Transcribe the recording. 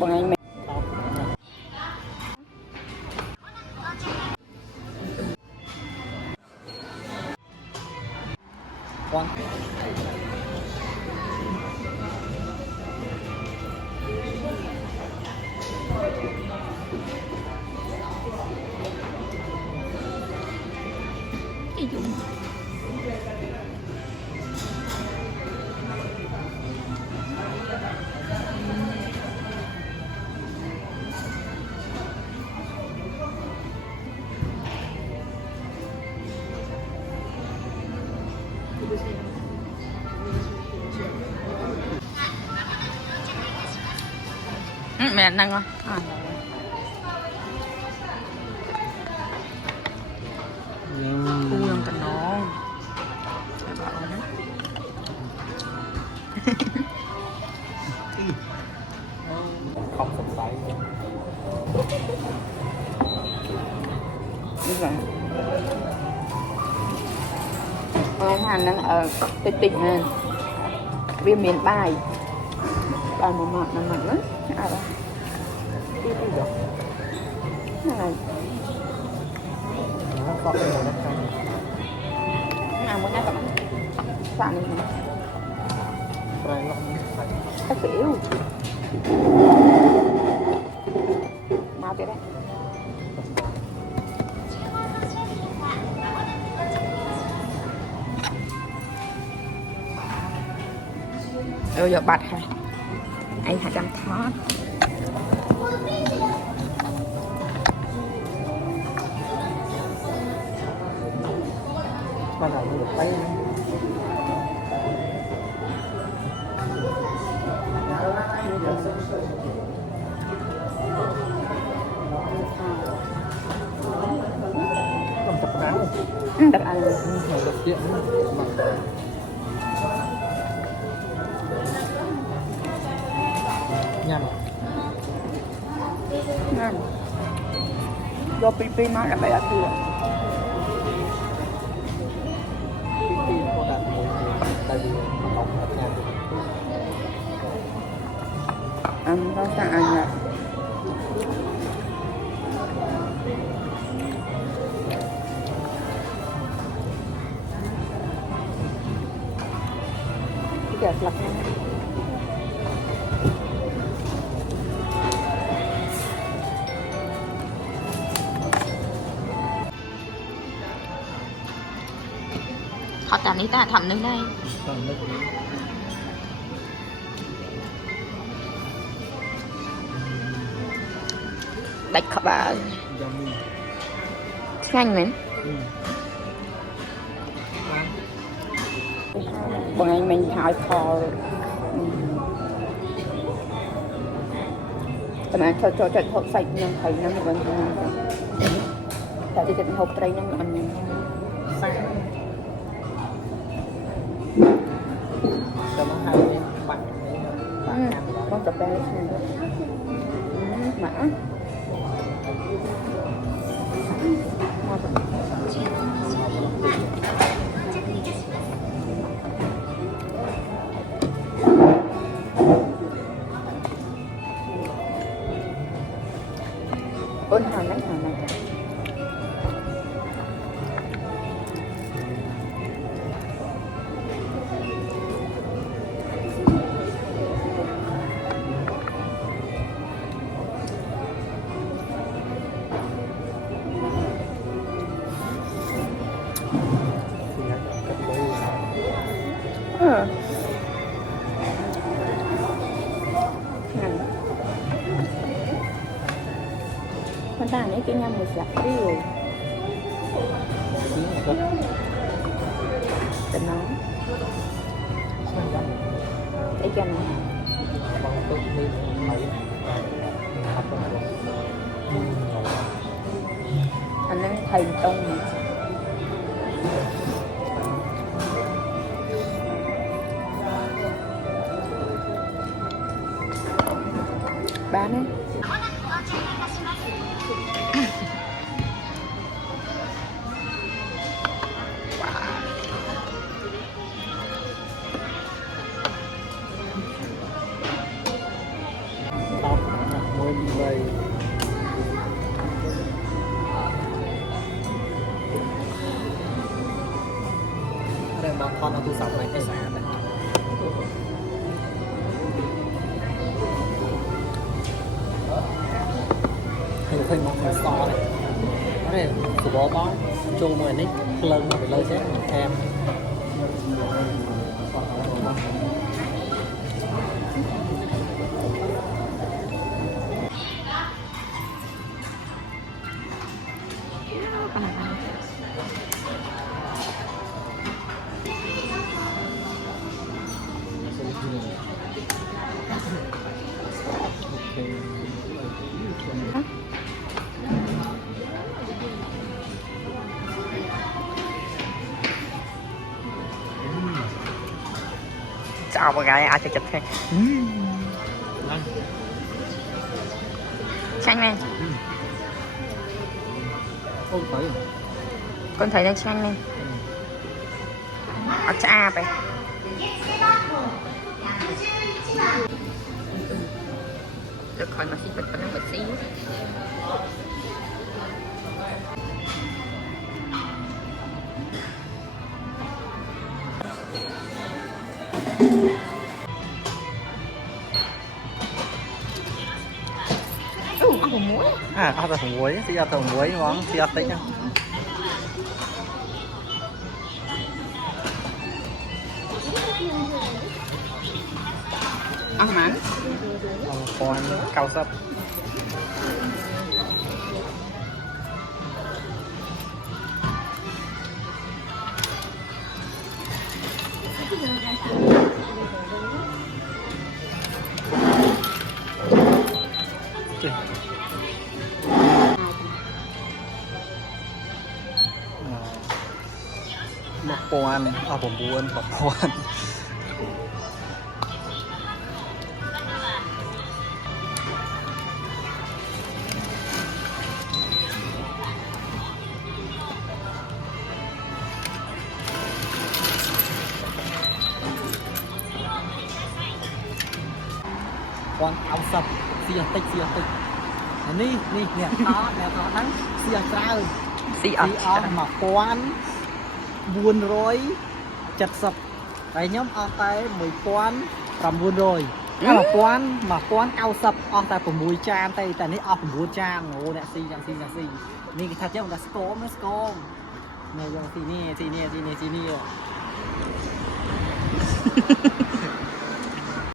bọn anh mẹ con mẹ ăn không? Khu yang tenang. Không sạch tay. Đúng rồi. Anh Hàn đang ở tỉnh này. Viên miền Bài. Bài một mọt là mặn lắm. À đó. Này. Nó có cái màu đất canh. Nào muốn ăn các bạn. Sạn đi nè. Rồi nó sạch. Các kiểu. Mau thế đấy. Giờ bạch hả? Anh hãy chăm thoát. Bắt đầu được thấy. Còn tập áo. Tập ăn. Tập chuyện. Nhằm. Nhằm. Do pipi nó là phải ăn thừa. Pipi có đặt một tại vì nó bóng ở nhà. Ăn có sao ăn ạ. Đẹp lắm. Họ tạm đi ta thầm đứng đây. Đánh khắp bà. Nhanh lắm. Bọn anh mình hỏi kho. Tầm anh cho trận hộp sạch nâng thấy nó mình vẫn tại vì trận hộp đây nó ăn cho nó hai bên bạn con cà phê mã ôn hàng lấy hàng này. Con ta này cái nhâm một giặc đi rồi. Tình nó. Để cho nó. Anh đang thầy tông này. Bán ấy. đây đây mà con nó tu sắm này cái sản này hình thành một phần so này cái này của bó bó chung mà nick lần mà phải lời chết em sao mà gái ai cho chật thế chanh này không thấy con thấy nó chanh này ở cha vậy được khỏi mà xin bật nó bật xíu ăn hồng muối à ăn thằng muối thì ăn thằng muối món thì ăn tích nhá ăn mắm con cao sấp một con ởผมbuồn một con con áo sập xìa tích ní nè to thắng xìa trao xì ở mà con buồn rồi chặt sập cái nhóm ở tay 10,900rồi mà con cao sập ở tay của mùi chan tay tạiនេះអស់9ចានអូអ្នកស៊ីនេះគេថាចេះតែស្គមនេះយកទីនេះ Hãy subscribe cho kênh Ghiền Mì Gõ để không bỏ lỡ những video hấp dẫn នេះ Hãy subscribe cho kênh Ghiền Mì Gõ để không bỏ lỡ những video hấp dẫn